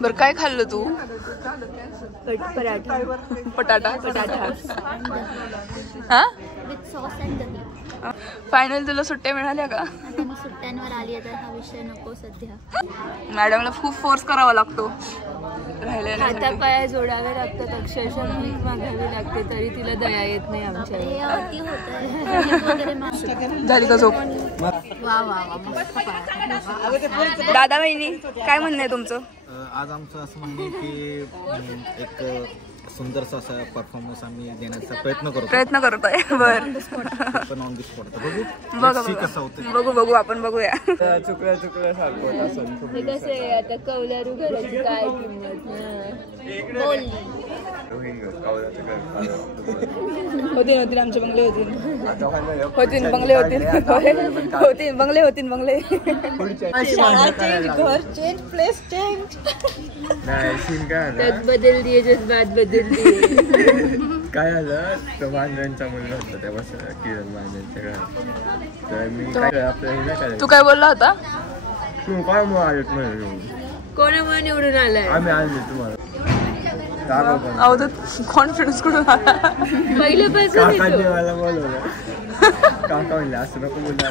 बरं काय खाल्लं तू? पटाटा हा. फायनल तुला सुट्ट्या मिळाल्या का? सुट्ट्यांवर आली तर हा विषय नको सध्या. मॅडमला खूप फोर्स करावा लागतो राहिल्या. आता पाया जोडावे लागतात, अक्षरशः भीक मागावी लागते तरी तिला दया येत नाही आमच्या. झाली का झोप? दादा बहिणी काय म्हणणं आहे तुमचं? आज आमचं असं म्हणणं की एक सुंदरसा असा परफॉर्मन्स आम्ही देण्याचा प्रयत्न करत आहे. बरं पण ऑन द स्पॉट बघू आपण बघूया. चुकल्या सारखं हे कसं आहे आता कौलारू घराची काय किंमत होतील आमचे बंगले होतील बंगले घर चेंज प्लेस चेंज बदल दिए जज्बात बदल दिए. काय झालं तो बांधवांचा मुलगा होता त्यापासून किरण बांधवांच्या घरात. तर मी काय आपल्याला तू काय बोलला होता? तू काय मग आलेत म्हणून कोणामुळे निवडून आलाय? आम्ही आणले तुम्हाला कॉन्फिडन्स कुठून आला? पहिल्यापासून काकांनी मला बोलवलं. काका म्हणले असं नको बोलला.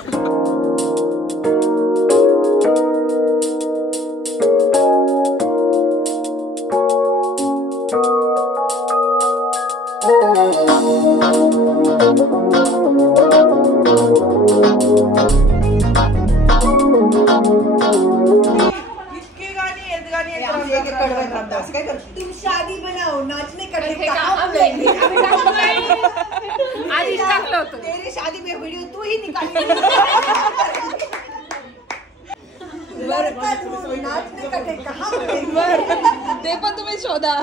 तुम शादी बनाओ नाचने का तेरी शादी में वीडियो तू ही निकाल नाचने का कहाँ ते पण तुम्ही शोधा.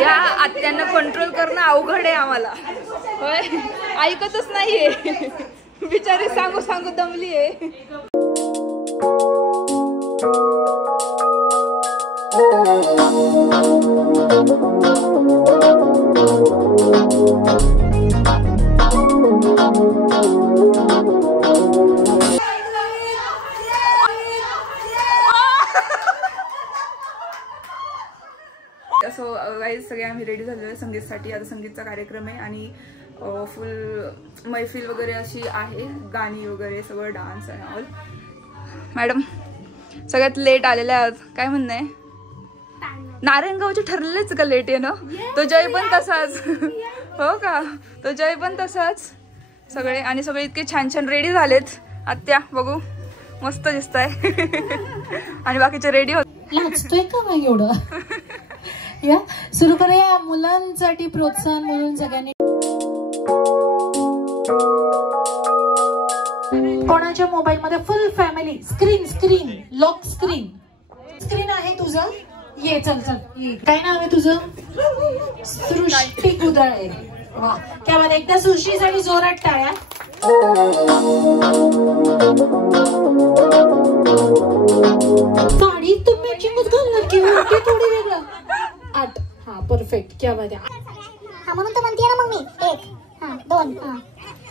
या आत्यांना कंट्रोल करणं अवघड आहे आम्हाला. होय ऐकतच नाहीये बिचारी. सांगू दमली आहे. सो गाईज सगळे आम्ही रेडी झालेलो आहे संगीतसाठी. आता संगीतचा कार्यक्रम आहे आणि फुल मैफिल वगैरे अशी आहे, गाणी वगैरे सगळं डान्स आणि ऑल. मॅडम सगळ्यात लेट आलेल्या आहात, काय म्हणणं आहे? नारायणगावचे ठरलेच का लेट आहे ना? तो जय पण तसाच. हो का? तो जय पण तसाच. सगळे आणि सगळे इतके छान छान रेडी झालेत. आत्या बघू मस्त दिसताय. आणि बाकीचे रेडी होत. लाजतोय का मग एवढं? या सुरू करूया. मुलांसाठी प्रोत्साहन म्हणून सगळ्यांनी. कोणाच्या मोबाईल मध्ये फुल फॅमिली स्क्रीन लॉक स्क्रीन आहे तुझं? ये चल ये. काय नाव आहे तुझं? सृष्टी कुदळे. वा क्या बात. एकदा सृष्टीसाठी जोरात टाळ्या. साडी तुम्ही मॅचिंगच घालणार किंवा थोडी वेगळं? 8. हा परफेक्ट. क्या बात आहे. हा म्हणून तर म्हणते ना मग मी 1 हा 2 हा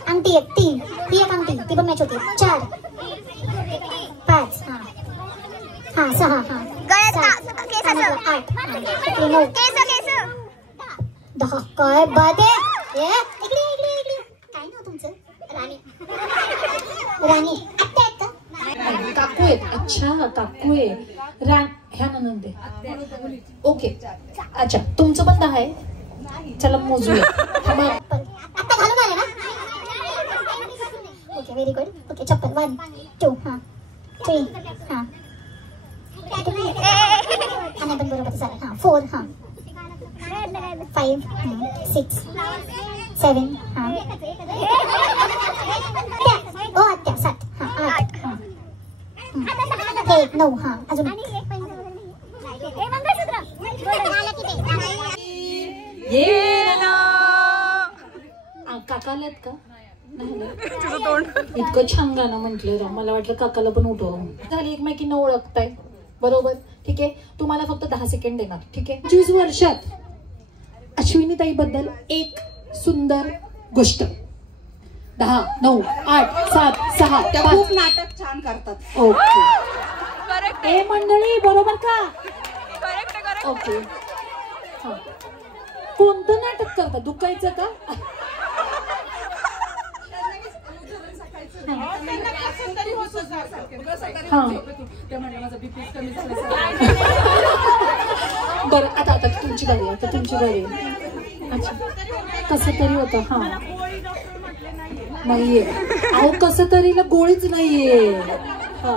अंगठी 1 3 ही एक अंगठी ती पण मॅच होते 4 5 हा हा 6 हा गळ्यात केसाचं 8 9 केस 10. काय बात आहे. इकडे काय नाव तुमचं? राणी आत्या काकू आहेत. अच्छा काकू आहे. ह्या नंदे. ओके अच्छा तुमचं पण 10 आहे. चला मोजूया. आता घालून आले ना. Okay very good. ओके चप्पल 1 2 हा 3 हा आणि पण बरोबर चालेल. हा 4 हा 5 6 7 हा ओ आत्या 7 हा 8 हा 1 9 हा अजून काकाला का तुझं तोंड इतकं छान गाणं म्हटलं. मला वाटलं काकाला पण उठव. झाली एकमेकींना ओळखताय बरोबर. ठीक आहे तुम्हाला फक्त 10 सेकंड देणार. ठीक आहे. 25 वर्षात अश्विनीताई बद्दल एक सुंदर गोष्ट. 10 9 8 7 6 त्या 5. खूप नाटक छान करतात. ओके करेक्ट ए मंडळी बरोबर का? करेक्ट ओके हा. कोणतं नाटक करता? दुखायचं का? बरं आता आता तुमची बारी, आता तुमची बारी. अच्छा कसं तरी होतं. हा नाहीये अहो कसं तरीला गोळीच नाहीये. हा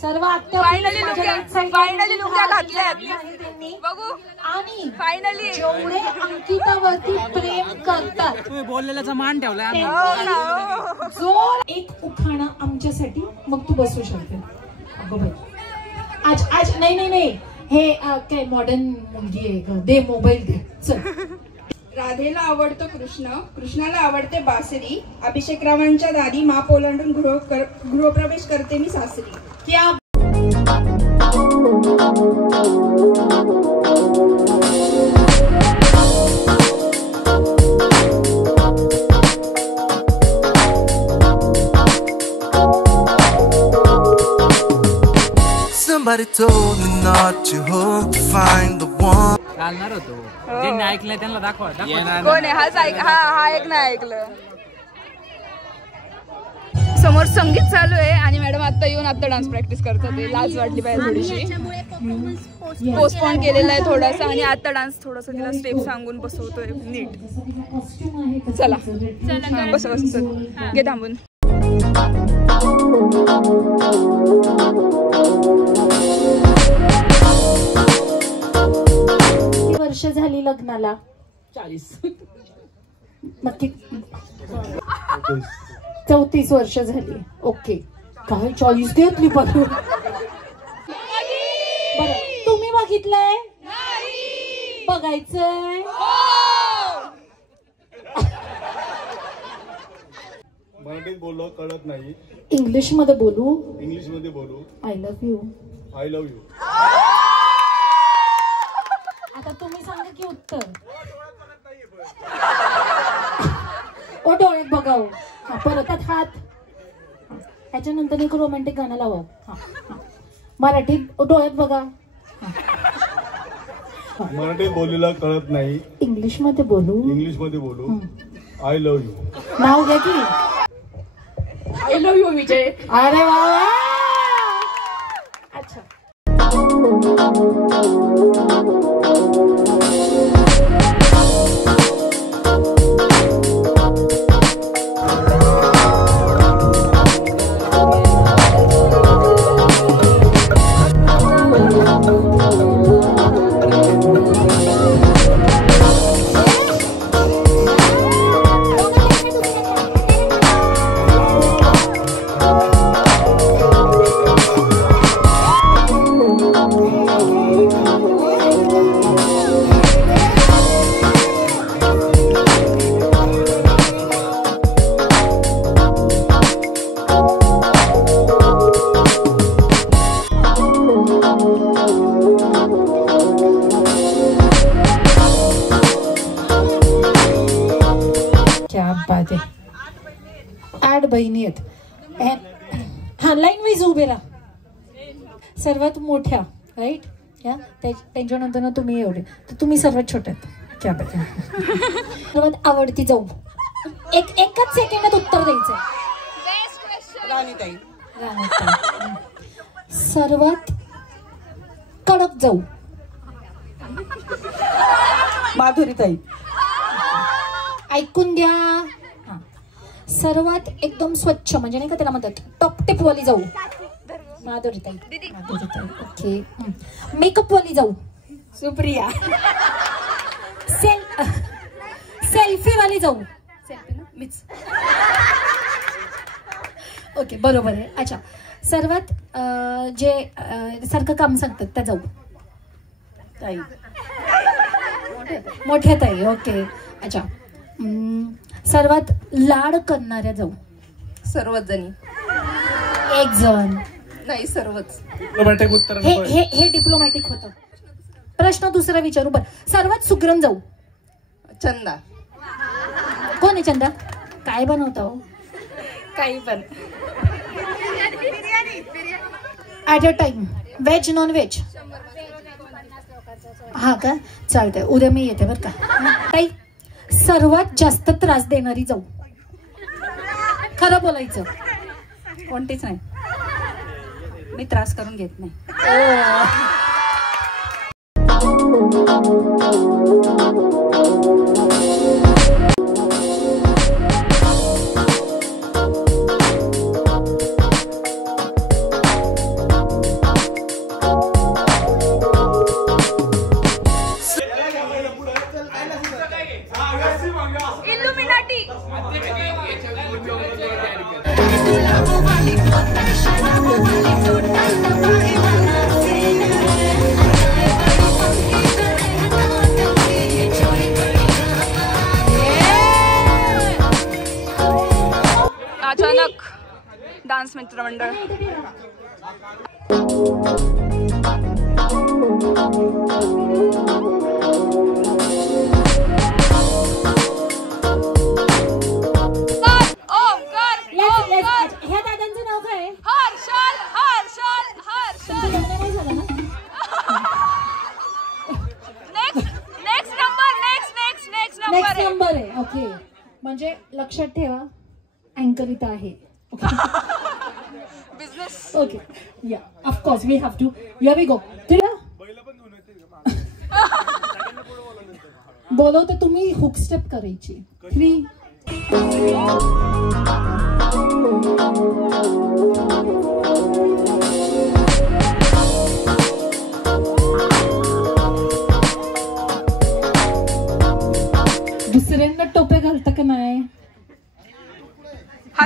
सर्व आत्या फायनली लुंग्या घातल्यात. बघू आणि फायनली जेवढे अंकितावरती प्रेम करतात तुम्ही बोललेल्याचा मान ठेवला. जो एक उखाणा आमच्यासाठी मग तू बसू शकते. अगं बाई आज आज नाही हे काय मॉडर्न मुलगी आहे का? दे मोबाईल दे चल. राधेला आवडतो कृष्ण, कृष्णाला आवडते बासरी. अभिषेक रावांच्या दारी माप ओलांडून गृहप्रवेश करते मी सासरी. क्या Somebody told me not to hope to find the one. चालणार होतो ज्यांनी ऐकलंय त्यांना दाखवा. कोण आहे हा एक नाही ऐकलं. समोर संगीत चालू आहे आणि मॅडम आता येऊन आता डान्स प्रॅक्टिस करतात. लाज वाटली पाहिजे थोडीशी. पोस्टपोन केलेला आहे थोडासा आणि आता डान्स थोडासा तिला स्टेप सांगून बसवतोय नीट. चला बस घे थांबून. वर्ष झाली लग्नाला? 40. नक्की 34 वर्ष झाली. ओके काय 40 घेतली बरं. तुम्ही बघितलंय? बघायचंय? मराठीत बोललो कळत नाही. इंग्लिश मध्ये बोलू? इंग्लिश मध्ये बोलू. I love you. I love you. आता तुम्ही सांगा की उत्तर. ओ डोळ्यात बघाव. हा परत हात. ह्याच्यानंतर एक रोमॅन्टिक गाणं लावा. मराठीत डोळ्यात बघा. मराठीत बोललेला कळत नाही. इंग्लिश मध्ये बोलू. इंग्लिश मध्ये बोलू. I love you. नाव घ्या की. आय लव्ह यू विजय. अरे वा. अच्छा बहिणी आहेत. हा लाईन वाईज उभे राहा. सर्वात मोठ्या राईट या त्यांच्यानंतर ना तुम्ही एवढे तर तुम्ही सर्वात छोट्यात. क्या बात आहे. सर्वात आवडती जाऊ. एकच सेकंदात उत्तर द्यायचं. राणीताई. सर्वात कडक जाऊ. माधुरीताई. ऐकून द्या. सर्वात एकदम स्वच्छ म्हणजे नाही का त्याला म्हणतात टॉप टिप वाली जाऊ. माधुरीताई. ओके. मेकअप वाली जाऊ. सुप्रिया. सेल्फी वाली जाऊ. मीच. ओके बरोबर आहे. अच्छा सर्वात जे सारखं काम सांगतात त्या जाऊ. ताई. मोठ्या ताई. ओके. अच्छा सर्वात लाड करणाऱ्या जाऊ. सर्वच जणी. एक जण. नाही सर्वच. हे डिप्लोमॅटिक होतं. प्रश्न दुसरा विचारू. बरं सर्वात सुग्रण जाऊ. चंदा. कोण आहे चंदा? काय बनवता हो? काही पण. At a time. Veg non veg? हा का चालतंय. उद्या मी येते बरं का. ताई सर्वात जास्त त्रास देणारी जाऊ. खरं बोलायचं. कोणतीच नाही. मी त्रास करून घेत नाही. अचानक डान्स मित्रमंडळ. ह्या दादांचं नाव काय? हर्षल. हर्षल. हर्षल. नेक्स्ट नंबर आहे. ओके म्हणजे लक्षात ठेवा अँकर इथं आहे. बिझनेस. ओके या of course we have to. Here we go. बोलवते तुम्ही हुक स्टेप करायची. 3 दुसऱ्यांना टोपे घालतं का नाही?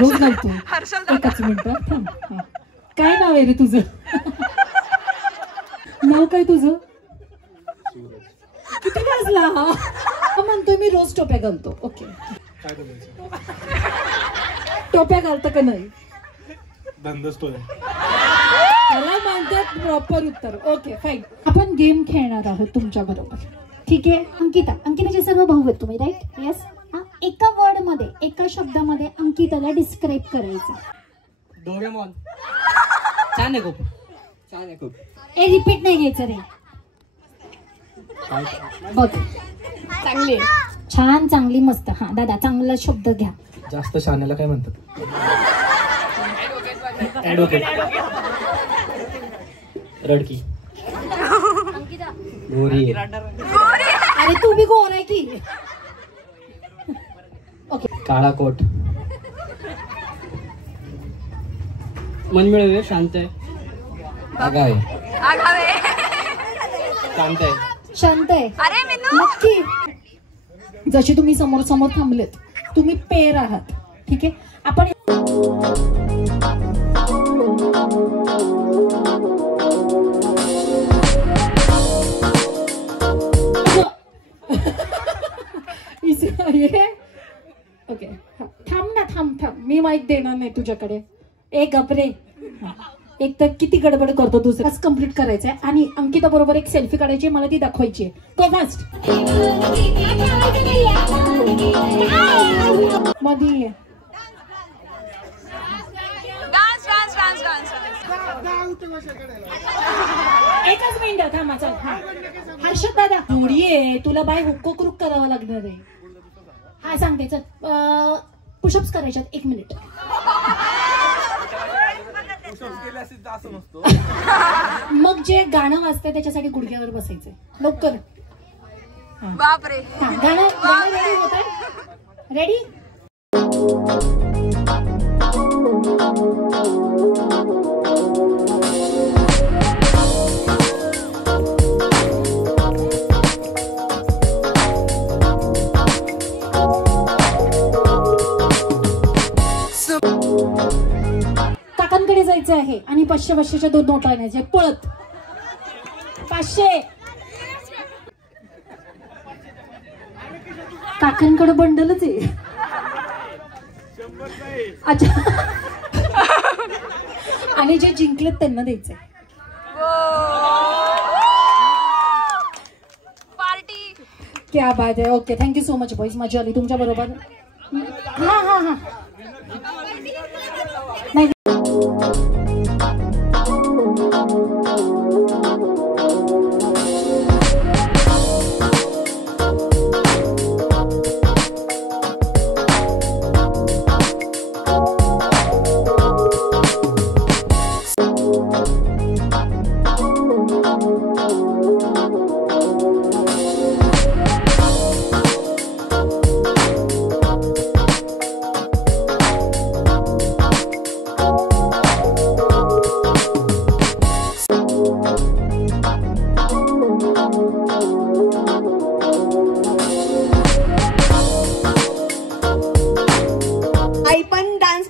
रोज घालतो. एकच मिनिट. काय नाव आहे रे तुझं? नाव काय तुझं? किती वाजला? म्हणतोय मी रोज टोप्या घालतो. ओके टोप्या घालतं का नाही? त्याला म्हणतात प्रॉपर उत्तर. Okay fine. आपण गेम खेळणार आहोत तुमच्या बरोबर. ठीक आहे. अंकिताचे सर्व भाऊ आहेत तुम्ही राईट? येस. एका वर्ड मध्ये एका शब्दामध्ये अंकिताला डिस्क्राईब करायचं. डोरेमॉन. छान आहे खूप. छान आहे खूप. ए रिपीट नाही घ्यायचं रे. ओके चांगली. छान चांगली मस्त. हा दादा चांगला शब्द घ्या. जास्त शाण्याला काय म्हणतात? ॲडव्होकेट. रडकी. गोरी. अरे तू भी गोर आहे की? ओके. काळा कोट. मन मिळवे. शांत आहे. आगावे. शांत आहे. शांत आहे. अरे मिनू. नक्की. जशी तुम्ही समोर समोर थांबलेत तुम्ही पेर आहात. ठीक आहे. आपण ओके थांब ना. थांब मी माईक देणार नाही तुझ्याकडे. एक गपरे. एक तर किती गडबड करतो. दुसराच कम्प्लीट करायचंय आणि अंकिता बरोबर एक सेल्फी काढायची. मला ती दाखवायची. गो फास्ट. मध्ये डान्स डान्स डान्स डान्स. एकच मिनिट थांबा. चल. हा हर्षद दादा थोडी आहे. तुला बाय हुक्को क्रुक करावं लागणार आहे. हा सांगते. चल पुशअप्स करायच्यात. 1 मिनिट. मग जे गाणं वाजतंय त्याच्यासाठी गुडघ्यावर बसायचंय. लवकर. बापरे. हा गाणं रेडी होत आहे? रेडी. काकांकडे जायचं आहे आणि 500-500च्या 2 नोटा आणायच्या पळत. 500. काकांकडे बंडलच आहे. अच्छा आणि जे जिंकलेत त्यांना द्यायचंय. पार्टी. क्या बात आहे. Okay, thank you so much boys. मजा आली तुमच्या बरोबर. हा हा हा नाही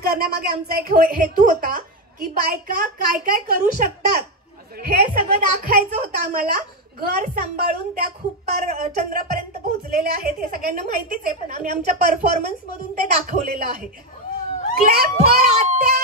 करण्यामागे आमचा एक हेतू होता की बायका काय काय करू शकतात हे सगळं दाखवायचं होतं आम्हाला. घर सांभाळून त्या खूप पार चंद्रापर्यंत पोहोचलेल्या आहेत हे सगळ्यांना माहितीच आहे, पण आम्ही आमच्या परफॉर्मन्स मधून ते दाखवलेलं आहे. क्लॅप फॉर आत्या.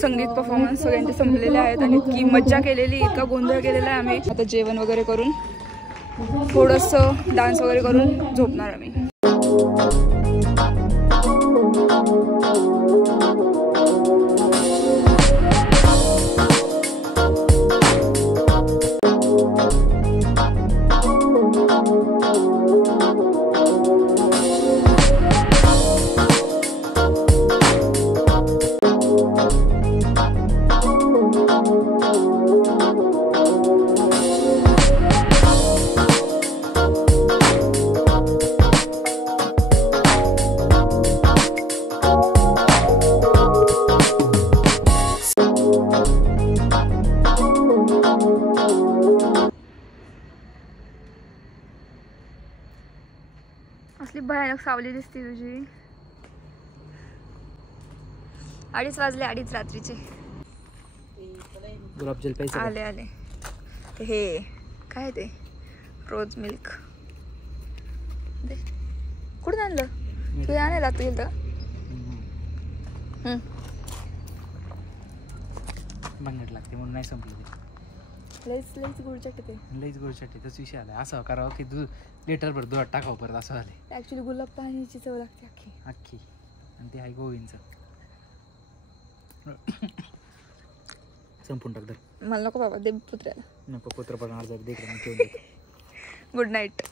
संगीत परफॉर्मन्स सगळ्यांचे संपलेले आहेत आणि इतकी मज्जा केलेली, इतका गोंधळ केलेला आहे आम्ही. आता जेवण वगैरे करून थोडंसं डान्स वगैरे करून झोपणार आम्ही. असली भयानक सावली दिसते तुझी. 2:30 वाजले, 2:30 रात्रीचे. गुलाबजल पैसे आले आले. हे काय ते रोज मिल्क दे. कुठून आणलं तू? आणायला तू गेलं भांगड लागते म्हणून नाही संपलं ते. लईच गुळचट ते. लईच गुळचट तसं विषय आला. असं करावं की दूध लिटरभर दूध टाकावं परत असं झाले. ऍक्च्युली गुलाब पाण्याची चव लागते अख्खी आणि ते आहे गोविंदचं. संपून टाक. मला नको बाबा, दे पुत्र्याला. नको पुत्र पण अर्धा दे. Good night.